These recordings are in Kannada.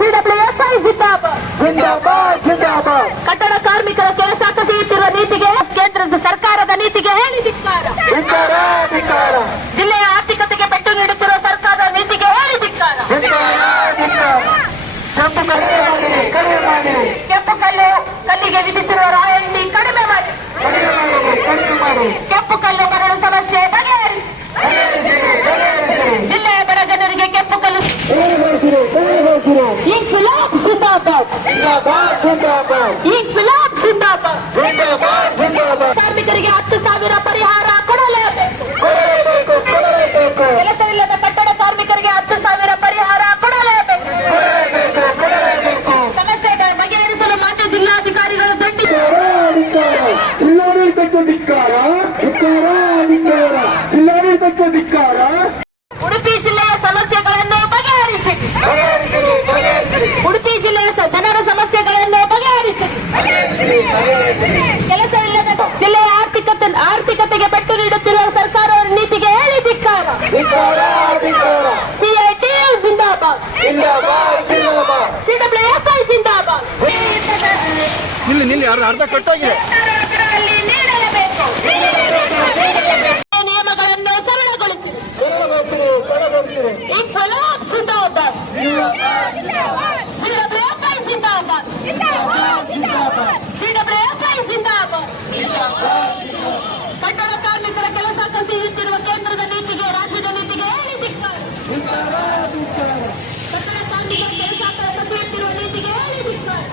ಸಿಡಬ್ಲ್ಯೂಎಫ್ಐ ಜಿಂದಾಬಾದ್. ಕಟ್ಟಡ ಕಾರ್ಮಿಕರ ಕೆಲಸ ಕಸಿಯುತ್ತಿರುವ ನೀತಿಗೆ ಕೇಂದ್ರ ಸರ್ಕಾರದ ನೀತಿಗೆ ಹೇಳಿ ಧಿಕ್ಕಾರ. ಜಿಲ್ಲೆಯ ಆರ್ಥಿಕತೆಗೆ ಪೆಟ್ಟು ನೀಡುತ್ತಿರುವ ಸರ್ಕಾರದ ನೀತಿಗೆ ಹೇಳಿ ಧಿಕ್ಕಾರ. ಕೆಂಪು ಕಲ್ಲಿಗೆ ವಿಧಿಸಿರುವ ರಾಯಲ್ಟಿ ಕಡಿಮೆ ಮಾಡಿ. ಕೆಂಪು ಕಲ್ಲು ಮರಳು ಸಮಸ್ಯೆ ಬಗೆಹರಿಸಿ. ಜಿಲ್ಲೆಯ ಬಡ ಜನರಿಗೆ ಕೆಂಪು ಕಲ್ಲು ಇನ್ಕ್ವಿಲಾಬ್ ಜಿಂದಾಬಾದ್. ಕಾರ್ಮಿಕರಿಗೆ 10,000 ಪರಿಹಾರ ಕೊಡಲೇಬೇಕು. ಕೆಲಸವಿಲ್ಲದ ಕಟ್ಟಡ ಕಾರ್ಮಿಕರಿಗೆ 10,000 ಪರಿಹಾರ ಕೊಡಲೇಬೇಕು. ಸಮಸ್ಯೆ ಬಗೆಹರಿಸಲು ಮಾನ್ಯ ಜಿಲ್ಲಾಧಿಕಾರಿಗಳು ಜಂಟಿ ಧಿಕ್ಕಾರ. ಉಡುಪಿ ಜಿಲ್ಲೆಯ ಸಮಸ್ಯೆಗಳನ್ನು ಬಗೆಹರಿಸಿ. ಉಡುಪಿ ಜಿಲ್ಲೆಯ ಜನರ ಸಮಸ್ಯೆಗಳನ್ನು ಬಗೆಹರಿಸಿ. ಕೆಲಸವಿಲ್ಲದ ಜಿಲ್ಲೆಯ ಆರ್ಥಿಕತೆಗೆ ಪೆಟ್ಟು ನೀಡುತ್ತಿರುವ ಸರ್ಕಾರದ ನೀತಿಗೆ ಹೇಳಿ ಧಿಕ್ಕಾರ. ಸಿಐಟಿಯು ಜಿಂದಾಬಾದ್. ಸಿಡಬ್ಲ್ಯೂಎಫ್ಐ ಜಿಂದಾಬಾದ್. ನಿಲ್ಲಿ ಅರ್ಧ ಕಟ್ಟಾಗಿದೆ. ನೀಡಲೇಬೇಕು. ನಿಯಮಗಳನ್ನು ಸರಳಗೊಳಿಸಿ. ಇನ್ಕ್ವಿಲಾಬ್ ಜಿಂದಾಬಾದ್. ಸಿಡಬ್ಲ್ಯೂಎಫ್ಐ ಜಿಂದಾಬಾದ್. ಸಿಡಬ್ಲ್ಯೂಎಫ್ಐ ಜಿಂದಾಬಾದ್. ಕಟ್ಟಡ ಕಾರ್ಮಿಕರ ಕೆಲಸ ಕಸಿಯುತ್ತಿರುವ ಕೇಂದ್ರದ ನೀತಿಗೆ ರಾಜ್ಯದ ನೀತಿಗೆ ಹೇಳಿ ಧಿಕ್ಕಾರ. ಕಟ್ಟಡ ಕಾರ್ಮಿಕರ ಕೆಲಸ ಕಸಿಯುತ್ತಿರುವ ನೀತಿಗೆ ಹೇಳಿ ಧಿಕ್ಕಾರ.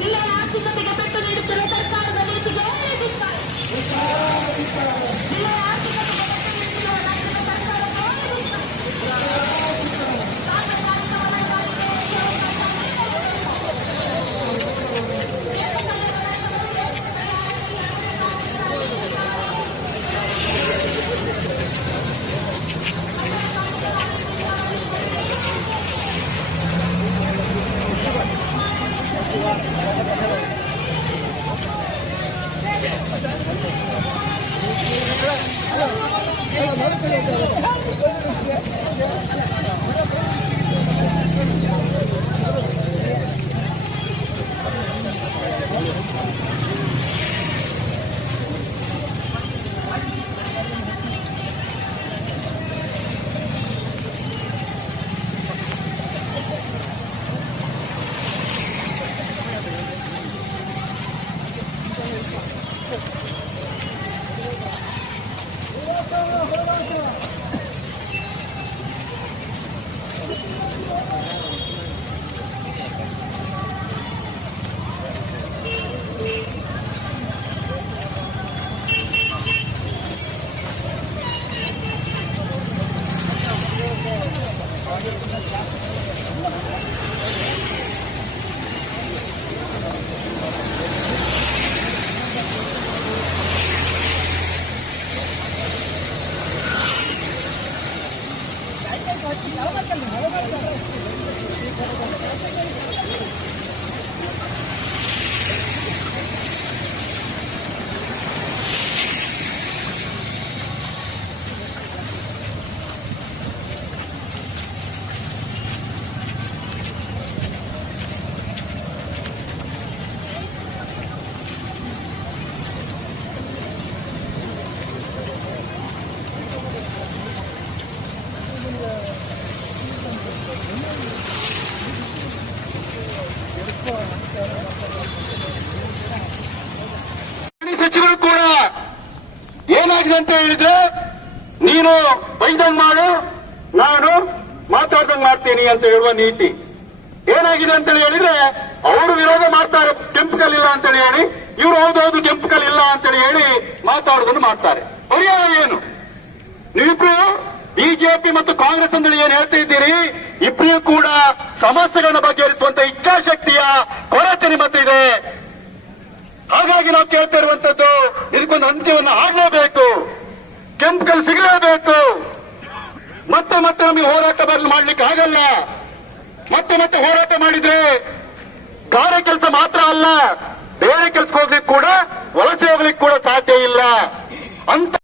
ಜಿಲ್ಲೆಯ ಆರ್ಥಿಕತೆಗೆ ಪೆಟ್ಟು ನೀಡುತ್ತಿರುವ ಸರ್ಕಾರದ ನೀತಿಗೆ ಹೇಳಿ ಧಿಕ್ಕಾರ. ಜಿಲ್ಲೆಯ ಆರ್ಥಿಕತೆಗೆ ಪೆಟ್ಟು ನೀಡುತ್ತಿರುವ ರಾಜ್ಯದ ಸರ್ಕಾರಕ್ಕೆ ಹೇಳಿ ಧಿಕ್ಕಾರ. ಸಚಿವರು ಕೂಡ ಏನಾಗಿದೆ ಅಂತ ಹೇಳಿದ್ರೆ, ನೀನು ಬೈದಂಗ್ ಮಾಡು, ನಾನು ಮಾತಾಡ್ದಂಗ್ ಮಾಡ್ತೀನಿ ಅಂತ ಹೇಳುವ ನೀತಿ ಏನಾಗಿದೆ ಅಂತ ಹೇಳಿದ್ರೆ, ಅವರು ವಿರೋಧ ಮಾಡ್ತಾರೆ ಕೆಂಪು ಕಲ್ಲಿಲ್ಲ ಅಂತ ಹೇಳಿ, ಇವರು ಹೌದೌದು ಕೆಂಪು ಕಲ್ಲಿಲ್ಲ ಅಂತ ಹೇಳಿ ಮಾತಾಡೋದನ್ನು ಮಾಡ್ತಾರೆ. ಪರಿಹಾರ ಏನು? ನೀವಿಬ್ರು ಬಿಜೆಪಿ ಮತ್ತು ಕಾಂಗ್ರೆಸ್ ಅಂತ ಏನ್ ಹೇಳ್ತಾ ಇದ್ದೀರಿ, ಇಬ್ಬರಿಗೂ ಕೂಡ ಸಮಸ್ಯೆಗಳನ್ನ ಬಗೆಹರಿಸುವಂತ ಇಚ್ಛಾಶಕ್ತಿಯ ಕೊರತೆ ನಿಮ್ಮ ಹತ್ರ ಇದೆ. ಹಾಗಾಗಿ ನಾವು ಕೇಳ್ತಾ ಇರುವಂತದ್ದು, ಇದಕ್ಕೊಂದು ಅಂತ್ಯವನ್ನು ಆಗಲೇಬೇಕು, ಕೆಂಪು ಕಲ್ಲು ಸಿಗಲೇಬೇಕು. ಮತ್ತೆ ಮತ್ತೆ ನಮಗೆ ಹೋರಾಟ ಮಾಡ್ಲಿಕ್ಕೆ ಆಗಲ್ಲ. ಮತ್ತೆ ಹೋರಾಟ ಮಾಡಿದ್ರೆ ಗಾರೆ ಕೆಲಸ ಮಾತ್ರ ಅಲ್ಲ, ಬೇರೆ ಕೆಲಸಕ್ಕೆ ಹೋಗ್ಲಿಕ್ಕೆ ಕೂಡ, ವಲಸೆ ಹೋಗ್ಲಿಕ್ಕೆ ಕೂಡ ಸಾಧ್ಯ ಇಲ್ಲ ಅಂತ